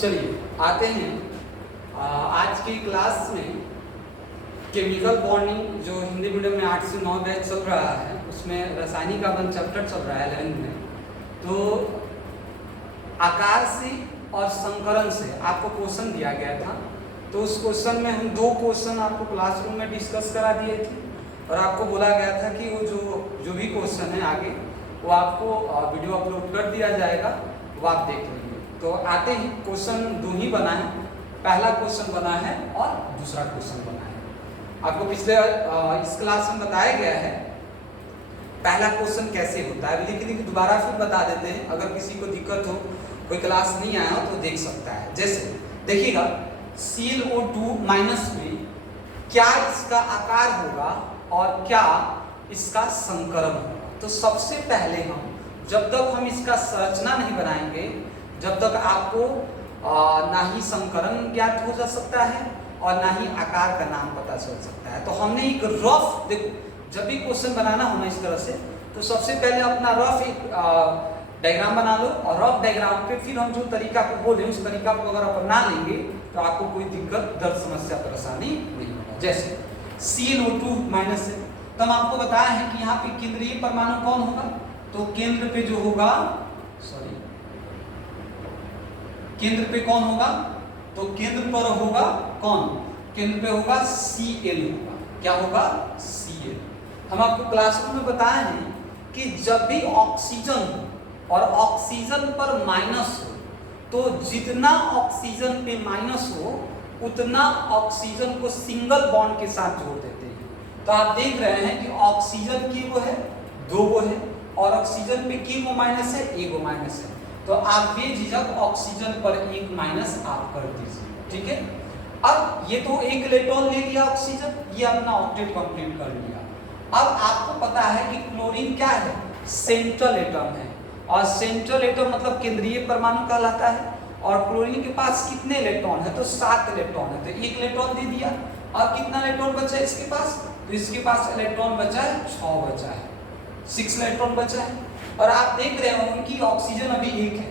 चलिए आते हैं आज की क्लास में केमिकल बॉन्डिंग जो हिंदी मीडियम में 8 से 9 बैच चल रहा है, उसमें रासायनिक आबंध चैप्टर चल रहा है 11 में। तो आकार से और संकरण से आपको क्वेश्चन दिया गया था, तो उस क्वेश्चन में हम 2 क्वेश्चन आपको क्लासरूम में डिस्कस करा दिए थे और आपको बोला गया था कि वो जो भी क्वेश्चन है आगे वो आपको वीडियो अपलोड कर दिया जाएगा, वो आप देख लेंगे। तो आते ही क्वेश्चन 2 ही बना है, पहला क्वेश्चन बना है और दूसरा क्वेश्चन बना है। आपको पिछले इस क्लास में बताया गया है पहला क्वेश्चन कैसे होता है, लेकिन दोबारा फिर बता देते हैं, अगर किसी को दिक्कत हो, कोई क्लास नहीं आया हो तो देख सकता है। जैसे देखिएगा ClO2 -3 क्या इसका आकार होगा और क्या इसका संकरण होगा। तो सबसे पहले हम जब तक हम इसका संरचना नहीं बनाएंगे, जब तक आपको ना ही संकरण ज्ञात हो जा सकता है और ना ही आकार का नाम पता चल सकता है। तो हमने एक रफ, देखो जब भी क्वेश्चन बनाना हो ना इस तरह से, तो सबसे पहले अपना रफ एक डायग्राम बना लो और रफ डायग्राम पे फिर हम जो तरीका को बोले उस तरीका को अगर अपना लेंगे तो आपको कोई दिक्कत, दर्द, समस्या, परेशानी नहीं होगा। जैसे ClO2 माइनस है, तो हम आपको बताया है कि यहाँ पे केंद्रीय परमाणु कौन होगा, तो केंद्र पे जो होगा, केंद्र पे कौन होगा, तो केंद्र पर होगा कौन, केंद्र पे होगा Cl होगा। क्या होगा? Cl। हम आपको क्लासरूम में बताए हैं कि जब भी ऑक्सीजन और ऑक्सीजन पर माइनस हो, तो जितना ऑक्सीजन पे माइनस हो उतना ऑक्सीजन को सिंगल बॉन्ड के साथ जोड़ देते हैं। तो आप देख रहे हैं कि ऑक्सीजन की वो है 2 वो है और ऑक्सीजन पे की वो माइनस है, 1 वो माइनस है। तो आप बेझिझक ऑक्सीजन पर 1 माइनस आप कर दीजिए, ठीक है। अब ये तो 1 इलेक्ट्रॉन ले लिया ऑक्सीजन, ये अपना ऑक्टेट कंप्लीट कर लिया। अब आपको पता है कि क्लोरीन क्या है, सेंट्रल एटम है, और सेंट्रल एटम मतलब केंद्रीय परमाणु कहलाता है। और क्लोरीन के पास कितने इलेक्ट्रॉन है, तो 7 इलेक्ट्रॉन है, तो 1 इलेक्ट्रॉन दे दिया। और कितना इलेक्ट्रॉन बचा है इसके पास, तो इसके पास इलेक्ट्रॉन बचा है 6 बचा है, 6 इलेक्ट्रॉन बचा है। और आप देख रहे हो उनकी ऑक्सीजन अभी 1 है,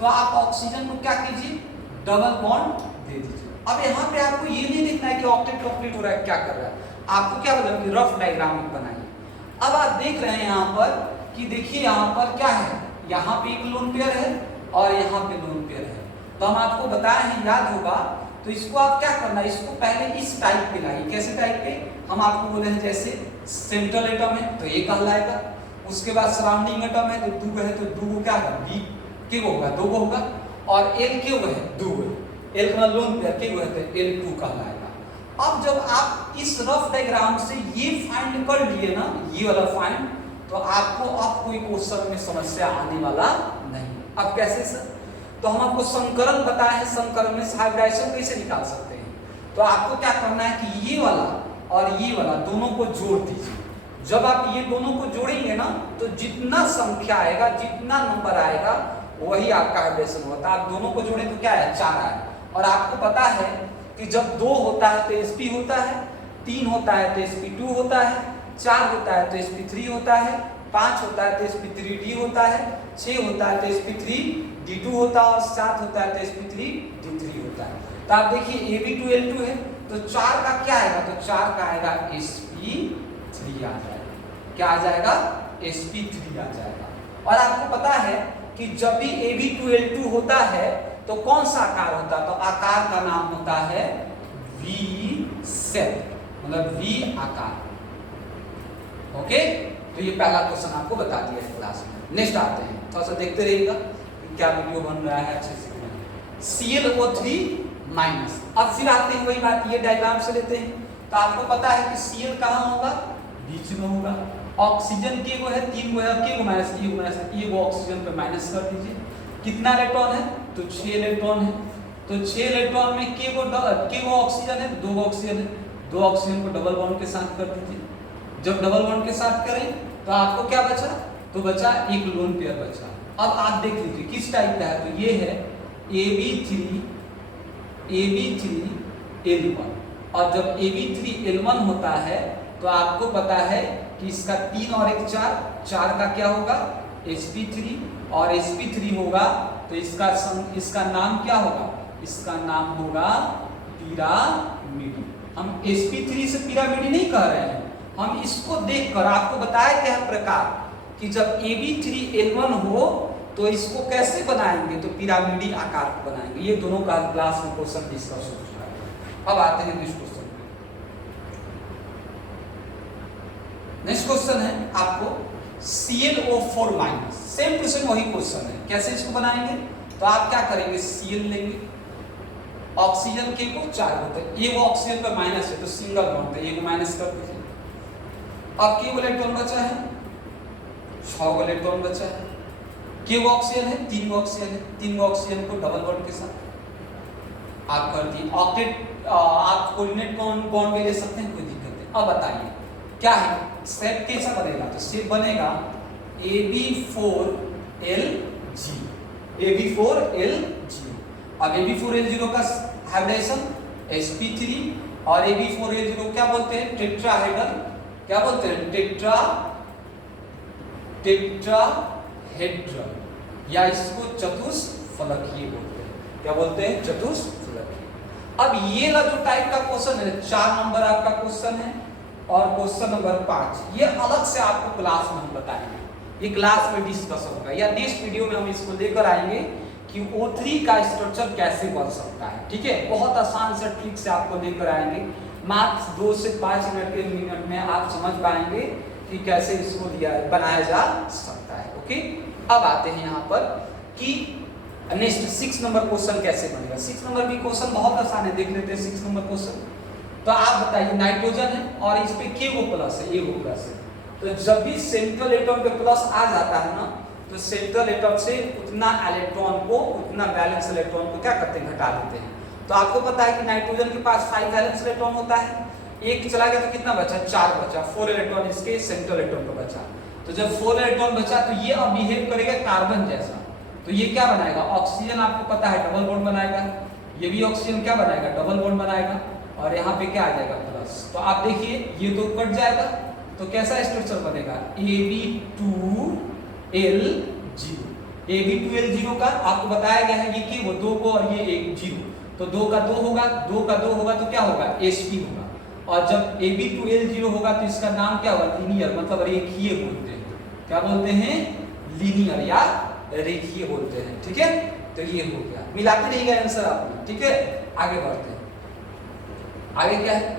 तो आप ऑक्सीजन को क्या कीजिए, डबल बॉन्ड दे दीजिए। अब यहाँ पे आपको ये नहीं देखना है कि ऑक्टेट कंप्लीट हो रहा है, क्या कर रहा है, आपको क्या बोला कि रफ डायग्राम बनाइए। अब आप देख रहे हैं यहाँ पर कि देखिए यहाँ पर क्या है, यहाँ पे एक लोन पेयर है और यहाँ पे लोन पेयर है। तो हम आपको बताए हैं, याद होगा, तो इसको आप क्या करना है, इसको पहले इस टाइप पे लाइए। कैसे टाइप पे, हम आपको बोले हैं जैसे सेंट्रल एटम है तो ये कहलाएगा, उसके बाद सराउंडिंग एटम है तो 2 है, तो 2 क्या होगा, बी के होगा, 2 होगा, और L के है 2 है, L का लोन पेयर के है तो L2 कहलाएगा। अब जब आप इस रफ डायग्राम से ये फाइंड कर लिए ना, ये वाला फाइंड, तो आपको अब कोई क्वेश्चन में समस्या आने वाला नहीं। अब कैसे सर, तो हम आपको संकरण बताए हैं, संकरण में हाइब्रिडाइजेशन कैसे निकाल सकते हैं। तो आपको क्या करना है कि ये वाला और ये वाला दोनों को जोड़ दीजिए। जब आप ये दोनों को जोड़ेंगे ना, तो जितना संख्या आएगा, जितना नंबर आएगा, वही आपका हाइब्रिडेशन होता है। आप दोनों को जोड़े तो क्या है, 4 आए। और आपको पता है कि जब 2 होता है तो sp होता है, 3 होता है तो sp2 होता है, 4 होता है तो sp3 होता है, 5 होता है तो sp3d होता है, 6 होता है तो sp3d2 होता है और 7 होता है तो sp3d3 होता है। तो आप देखिए Ab2L2 है, तो 4 का क्या आएगा, तो 4 का आएगा sp3 आ जाएगा। क्या आ जाएगा, sp3 आ जाएगा। और आपको पता है कि जब भी Ab2L2 होता है तो कौन सा आकार होता है, तो आकार का नाम होता है V शेप, मतलब V आकार। ओके, तो ये पहला क्वेश्चन आपको बता दिया है क्लास में। नेक्स्ट आते हैं, थोड़ा सा देखते रहिएगा क्या वीडियो बन रहा है अच्छे से। ClO3 minus. अब फिर आते हैं वही बात, ये डायग्राम से लेते हैं। तो आपको पता है कि Cl कहाँ होगा, बीच में होगा। ऑक्सीजन के वो है 3 वो है, के वो माइनस, ये माइनस, ये वो ऑक्सीजन पे माइनस कर दीजिए। कितना इलेक्ट्रॉन है, तो 6 इलेक्ट्रॉन है। तो 6 इलेक्ट्रॉन में के वो ऑक्सीजन है, 2 ऑक्सीजन है, 2 ऑक्सीजन को डबल बॉन्ड के साथ कर दीजिए। जब डबल बॉन्ड के साथ करें तो आपको क्या बचा, तो बचा 1 लोन पेयर बचा। अब आप देख लीजिए किस टाइप का है, तो ये है Ab3L1। और जब Ab3L1 होता है तो आपको पता है कि इसका 3 और 1 4, 4 का क्या होगा, sp3, और sp3 होगा तो इसका नाम क्या होगा, इसका नाम होगा पिरामिड। हम sp3 से पिरामिड नहीं कह रहे हैं, हम इसको देखकर आपको बताया क्या प्रकार कि जब AB3L1 हो तो इसको कैसे बनाएंगे, तो पिरामिडी आकार को बनाएंगे। ये दोनों का क्लास में क्वेश्चन डिस्कस हो चुका है। अब आते हैं नेक्स्ट क्वेश्चन पे। नेक्स्ट क्वेश्चन है आपको ClO4 minus, same to same वही क्वेश्चन है। कैसे इसको बनाएंगे, तो आप क्या करेंगे, Cl लेंगे, ऑक्सीजन के को 4 होते हैं, ये वो ऑक्सीजन पे माइनस है तो सिंगल बॉन्ड है, ये को माइनस कर दीजिए। अब के इलेक्ट्रॉन बचा है 6 इलेक्ट्रॉन बचा है, के वो ऑक्सीजन है 3 ऑक्सीजन है, 3 ऑक्सीजन को डबल बॉन्ड के साथ आप कर दिए ऑक्टेट। आप कोऑर्डिनेट बॉन्ड भी ले सकते हैं, कोई दिक्कत नहीं। अब बताइए क्या है शेप, कैसा बनेगा, तो शेप बनेगा AB4L0, AB4L0। अब AB4L0 का हाइब्रिडेशन sp3 और AB4L0 क्या बोलते हैं, टेट्राहेड्रल, क्या बोलते हैं, टेट्राहेड्रल, या इसको चतुष्फलकीय बोलते हैं। क्या बोलते हैं, चतुष्फलकीय। अब ये वाला जो टाइप का क्वेश्चन है 4 नंबर आपका क्वेश्चन है, और क्वेश्चन नंबर 5 ये अलग से आपको क्लास में हम बताएंगे, ये क्लास में डिस्कस होगा, या नेक्स्ट वीडियो में हम इसको लेकर आएंगे कि O3 का स्ट्रक्चर कैसे बन सकता है। ठीक है, बहुत आसान से ट्रिक से आपको लेकर आएंगे, मात्र 2 से 5 मिनट में आप समझ पाएंगे कि कैसे इसको बनाया जा सकता है। ओके, अब आते हैं यहाँ पर कि नेक्स्ट 6 नंबर क्वेश्चन कैसे बनेगा। 6 नंबर भी क्वेश्चन बहुत आसान है, देख लेते हैं 6 नंबर क्वेश्चन। तो आप बताइए नाइट्रोजन है और इस पे के वो प्लस है, ए वो प्लस है, तो जब भी सेंट्रल एटम पे प्लस आ जाता है ना, तो सेंट्रल एटम से उतना इलेक्ट्रॉन को, उतना बैलेंस इलेक्ट्रॉन को क्या करते हैं, घटा देते हैं। तो आपको पता है कि नाइट्रोजन के पास 5 बैलेंस इलेक्ट्रॉन होता है, एक चला गया तो कितना बचा, 4 बचा, 4 इलेक्ट्रॉन इसके सेंट्रल एटम पे बचा। तो जब 4 इलेक्ट्रॉन बचा तो ये अब बिहेव करेगा कार्बन जैसा, तो ये क्या बनाएगा, ऑक्सीजन आपको पता है डबल बॉन्ड बनाएगा, ये भी ऑक्सीजन क्या बनाएगा, डबल बॉन्ड बनाएगा, और यहाँ पे क्या आ जाएगा, प्लस। तो आप देखिए ये दो कट जाएगा तो कैसा स्ट्रक्चर बनेगा, AB2L0 का आपको बताया गया है, ये कि वो 2 को और ये 1 0, तो 2 का 2 होगा, 2 का 2 होगा तो क्या होगा, sp होगा। और जब AB2L0 होगा तो इसका नाम क्या होगा, लीनियर, मतलब रेखीय बोलते हैं। क्या बोलते हैं, लीनियर या रेखीय बोलते हैं। ठीक है, तो ये हो गया, मिलाते रहिएगा आंसर आपने। ठीक है, आगे बढ़ते हैं। आगे क्या है,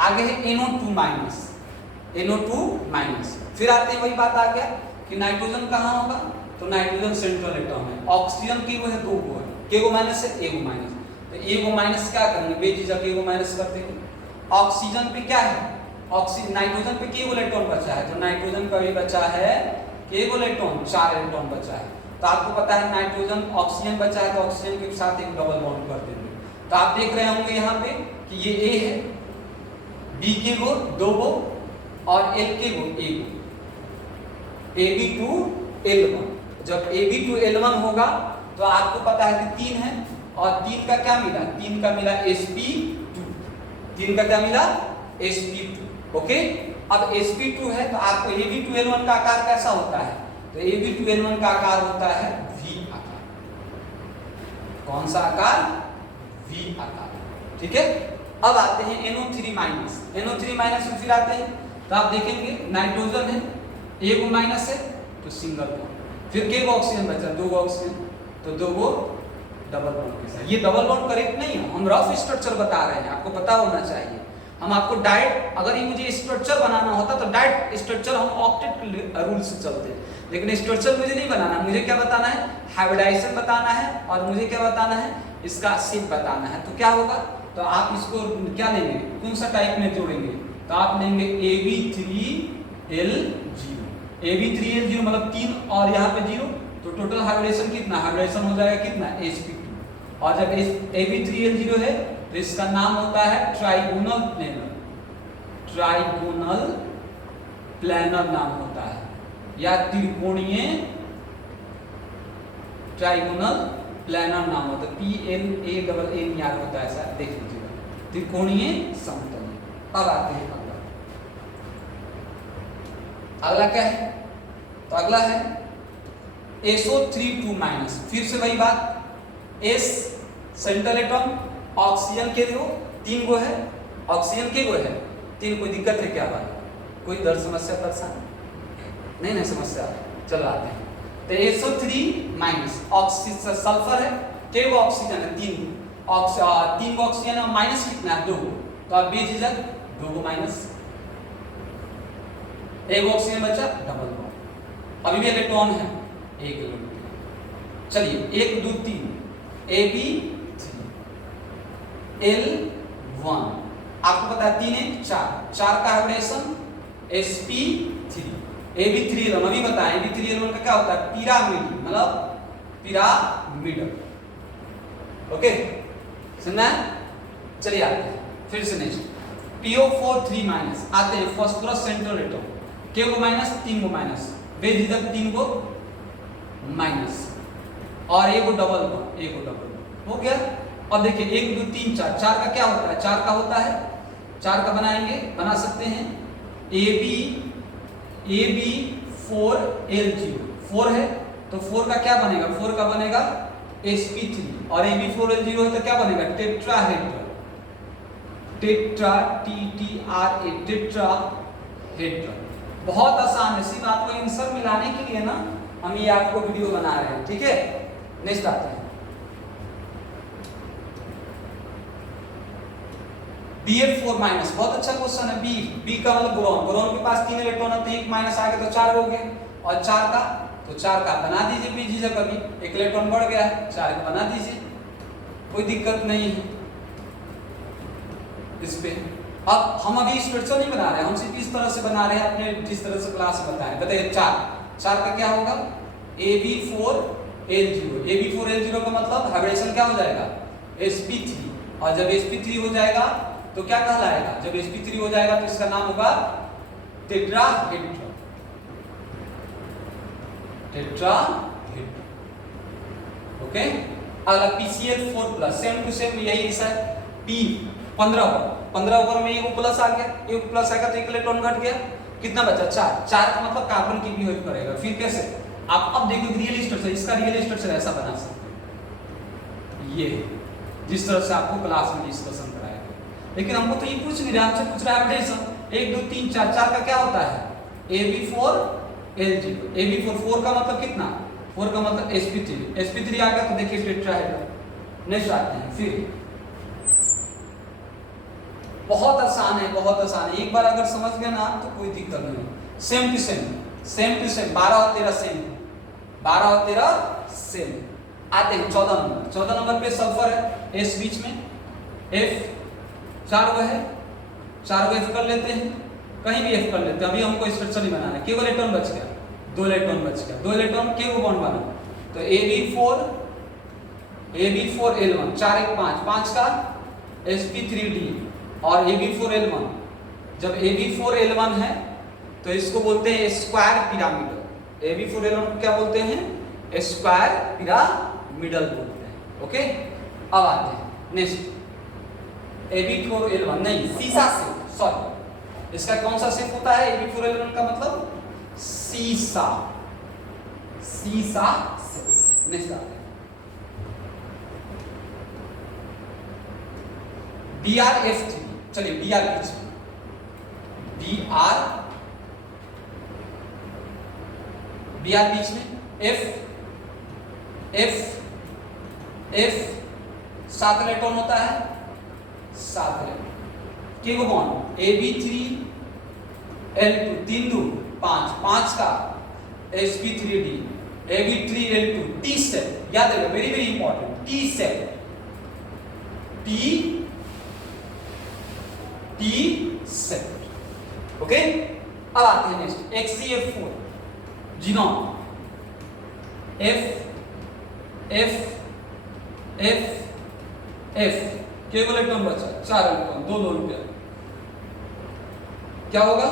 आगे है NO2 माइनस, NO2 माइनस। फिर आते हैं वही बात आ गया कि नाइट्रोजन कहाँ होगा, तो नाइट्रोजन सेंट्रल एटम है, ऑक्सीजन की वो है 2 को है, के को माइनस है, ए को माइनस, तो ए को माइनस क्या करेंगे, बेझिझक ए को माइनस कर देंगे। ऑक्सीजन पे क्या है, ऑक्सीजन, नाइट्रोजन पे के इलेक्ट्रॉन बचा है, तो नाइट्रोजन का भी बचा है के इलेक्ट्रॉन, 4 इलेक्ट्रॉन बचा है। तो आपको पता है नाइट्रोजन, ऑक्सीजन बचा है तो ऑक्सीजन के साथ एक डबल बॉन्ड कर देंगे। तो आप देख रहे होंगे यहाँ पे कि ये ए है, बी के वो 2 वो, और एल के वो 1 वो, AB2L1। जब AB2L1 होगा तो आपको पता है कि 3 है, और 3 का क्या मिला, 3 का मिला sp2, 3 का क्या मिला, sp2। ओके, अब sp2 है तो आपको AB2L1 का आकार कैसा होता है, तो AB2L1 का आकार होता है V आकार। कौन सा आकार, V आकार। ठीक है, अब आते हैं NO3 माइनस, NO3 माइनस में फिर आते हैं तो आप देखेंगे नाइट्रोजन है, ए को माइनस है तो सिंगल बॉन्ड, फिर के को ऑक्सीजन बचा, 2 ऑक्सीजन, तो 2 को डबल बॉन्ड के साथ। ये डबल बॉन्ड करेक्ट नहीं है, हम रफ स्ट्रक्चर बता रहे हैं, आपको पता होना चाहिए। हम आपको डायरेक्ट, अगर ये मुझे स्ट्रक्चर बनाना होता तो डायरेक्ट स्ट्रक्चर हम ऑक्टेट रूल से चलते, लेकिन स्ट्रक्चर मुझे नहीं बनाना, मुझे क्या बताना है, हाइब्रिडाइजेशन बताना है, और मुझे क्या बताना है, इसका शेप बताना है। तो क्या होगा, तो आप इसको क्या लेंगे, कौन सा टाइप में जोड़ेंगे, तो आप लेंगे AB3L0, AB3L0 मतलब 3 और यहाँ पे 0, तो टोटल हाइब्रिडेशन कितना, हाइब्रिडेशन हो जाएगा कितना, sp2। और जब AB3L0 है तो इसका नाम होता है ट्राइगोनल प्लेनर, ट्राइगोनल प्लेनर नाम होता है, या त्रिकोणीय, ट्राइगोनल प्लेनर नाम होता है, PLANNER होता है, ऐसा देख लीजिएगा, त्रिकोणीय समतल। अब आते हैं अगला, अगला क्या है, तो अगला है SO3 2-, फिर से वही बात, S सेंट्रल एटम, ऑक्सीजन के जो 3 गो है, ऑक्सीजन के गो है 3, कोई दिक्कत है क्या भाई? कोई दर्द समस्या परेशान नहीं समस्या, चलो आते हैं। तो SO3-, ऑक्सीजन सल्फर है, के गो ऑक्सीजन है 3 गो, 3 गो ऑक्सीजन है, माइनस कितना है 2 गो, तो अब बेझिझक 2 गो माइनस, एक ऑक्सीजन बचा डबल बॉन्ड, अभी भी इलेक्ट्रॉन है एक इलेक्ट्रॉन। चलिए 1 2 3 AB3 L1, आपको पता है 3 1 4 का हाइब्रिडेशन sp3 AB3L1, अभी बताएं AB3L1 का क्या होता है? पिरामिड, मतलब पिरामिडल। ओके सुनना है? चलिए आते हैं फिर से नेक्स्ट, PO4 3-, आते हैं फास्फोरस सेंट्रल एटम, के गो माइनस 3 गो माइनस, बेझिझक 3 गो माइनस, और एक गो डबल हो गया। अब देखिए 1 2 3 4 का क्या होता है? 4 का होता है, 4 का बना सकते हैं AB4L0, 4 है तो 4 का क्या बनेगा? 4 का बनेगा sp3, और AB4L0 है तो क्या बनेगा? Tetrahedral, tetrahedral. बहुत आसान है, सिर्फ आपको आंसर मिलाने के लिए ना हम ये आपको वीडियो बना रहे हैं, ठीक है। नेक्स्ट आते हैं BF4-, बहुत अच्छा क्वेश्चन है। बी का मतलब बोरॉन के पास 3 इलेक्ट्रॉन होते हैं, 1 माइनस आ गया तो 4 हो गए, और 4 का तो 4 का बना दीजिए बेझिझक, अभी 1 इलेक्ट्रॉन बढ़ गया है, 4 का बना दीजिए, कोई दिक्कत नहीं है इस पे। अब हम अभी स्ट्रक्चर नहीं बना रहे हैं, हम सिर्फ इस तरह से बना रहे हैं, अपने जिस तरह से क्लास में बताएं। बताइए 4 का क्या होगा? AB4L0, AB4L0 का मतलब हाइब्रिडेशन क्या हो जाएगा? sp3, और जब sp3 हो जाएगा तो क्या कहलाएगा? जब sp3 हो जाएगा तो इसका नाम होगा टेट्राहेड्रल, ओके। अगला PCl4+, सेम टू सेम यही है, P 15 ओवर में एक प्लस आ गया, एक प्लस आएगा तो 1 इलेक्ट्रॉन घट गया, कितना बचा? 4 का मतलब कार्बन की बिहेव करेगा। फिर कैसे? आप अब देखो रियल स्ट्रक्चर, इसका रियल स्ट्रक्चर ऐसा बना सकते हैं, ये जिस तरह से आपको क्लास में डिस्कशन कराया गया। लेकिन हमको तो ये पूछ नहीं रहा, हमसे पूछ रहा है हाइब्रिडेशन 1 2 3 4 का क्या होता है? AB4L0, AB4 का मतलब कितना? 4 का मतलब sp3 आ गया तो देखिए टेट्राहेड्रल। नेक्स्ट आते हैं, फिर बहुत आसान है, एक बार अगर समझ गए ना तो कोई दिक्कत नहीं। सेम टू सेम 12 और 13 सेम, 12 और 13 सेम। आते हैं 14 नंबर पे सल्फर है, S बीच में, F 4 गो है, 4 गो F कर लेते हैं, कहीं भी F कर लेते हैं, अभी हमको स्ट्रक्चर नहीं बनाना है, केवल इलेक्ट्रॉन बच गया, 2 इलेक्ट्रॉन बच गया, 2 इलेक्ट्रॉन के गो बॉन्ड बना, तो AB4L1 4 1 5 का sp3d, और AB4L1, जब AB4L1 है तो इसको बोलते हैं स्क्वायर पिरामिडल, AB4L1 को क्या बोलते हैं? स्क्वायर पिरामिडल बोलते हैं, ओके। अब आते हैं नेक्स्ट, AB4L1 नहीं, सीसा शेप, सॉरी, इसका कौन सा शेप होता है? AB4L1 का मतलब सीसा शेप। नेक्स्ट आते हैं BrF3, चलिए BR बीच में, BR बीच में, F 7 इलेक्ट्रॉन होता है, 7 इलेक्ट्रॉन, के गो बॉन्ड AB3L2 3 2 5 का sp3d, AB3L2 T सेट, याद रखिए, very very important, T set, T set, okay. अब आते हैं नेक्स्ट, XCF4 जीनोम, F केवल इलेक्ट्रॉन बचा, 4 इलेक्ट्रॉन, 2 रुपया, क्या होगा?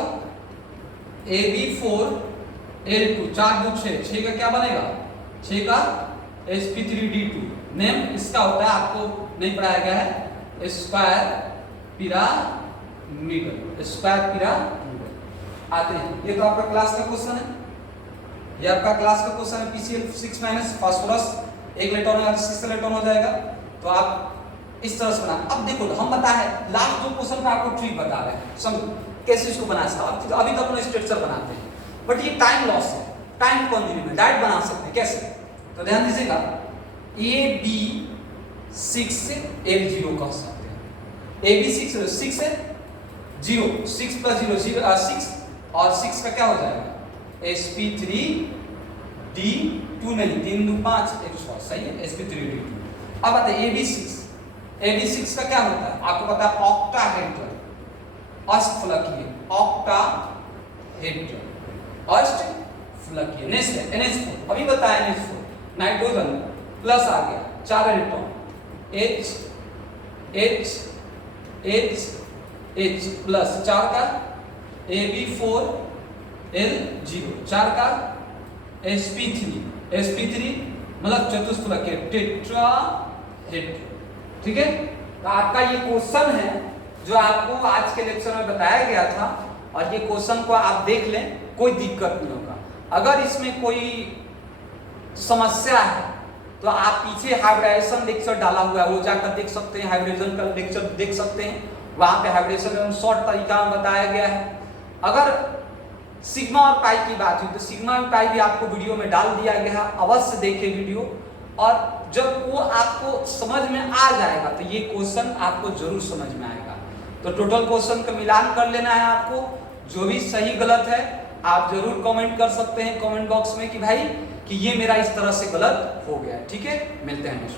AB4L2 4 2 6 का क्या बनेगा? 6 का sp3d2, नेम इसका होता है, आपको नहीं पढ़ाया गया है, स्क्वायर पिरामिडल। आते हैं, ये तो आपका क्लास का क्वेश्चन है, ये आपका क्लास का क्वेश्चन है PCl 6 माइनस फास्फोरस 1 इलेक्ट्रॉन और 6 इलेक्ट्रॉन हो जाएगा। तो आप इस तरह से बना। अब देखो हम बताए लास्ट जो क्वेश्चन का आपको ट्रिक बता रहे हैं, समझो कैसे इसको बना सकते हो। अभी तक हम स्ट्रक्चर बनाते हैं, बट ये टाइम लॉस है, टाइम कंज्यूमिंग है। डायरेक्ट बना सकते हैं कैसे, तो ध्यान दीजिएगा। AB6 से L0 कह सकते हैं। AB6 6 है 0, 6 प्लस 0 0 6 और 6 का क्या हो जाएगा sp3d2 नहीं 3 2 5 100 सही है sp3d2। अब आते हैं AB6 का क्या होता है आपको पता है ऑक्टाहेड्रल अष्टफलकीय ऑक्टाहेड्रल अष्टफलकीय। नेक्स्ट है NH4। अभी बताया NH4 नाइट्रोजन प्लस आ गया 4 electron H H H H plus 4 का AB4 L0 4 का sp3 मतलब चतुष्फलकीय टेट्राहेड्रल। ठीक है, तो आपका ये क्वेश्चन है जो आपको आज के लेक्चर में बताया गया था, और ये क्वेश्चन को आप देख लें, कोई दिक्कत नहीं होगा। अगर इसमें कोई समस्या है तो आप पीछे हाइब्रिडेशन लेक्चर डाला हुआ है, वो जाकर देख सकते हैं, हाइब्रिडेशन का लेक्चर देख सकते हैं। वहां पे हाइब्रिडेशन में शॉर्ट तरीका में बताया गया है। अगर सिग्मा और पाई की बात हुई तो सिग्मा और पाई भी आपको वीडियो में डाल दिया गया है, अवश्य देखिए वीडियो। और जब वो आपको समझ में आ जाएगा तो ये क्वेश्चन आपको जरूर समझ में आएगा। तो टोटल क्वेश्चन का मिलान कर लेना है आपको, जो भी सही गलत है आप जरूर कमेंट कर सकते हैं कमेंट बॉक्स में कि भाई कि ये मेरा इस तरह से गलत हो गया। ठीक है, मिलते हैं नेक्स्ट।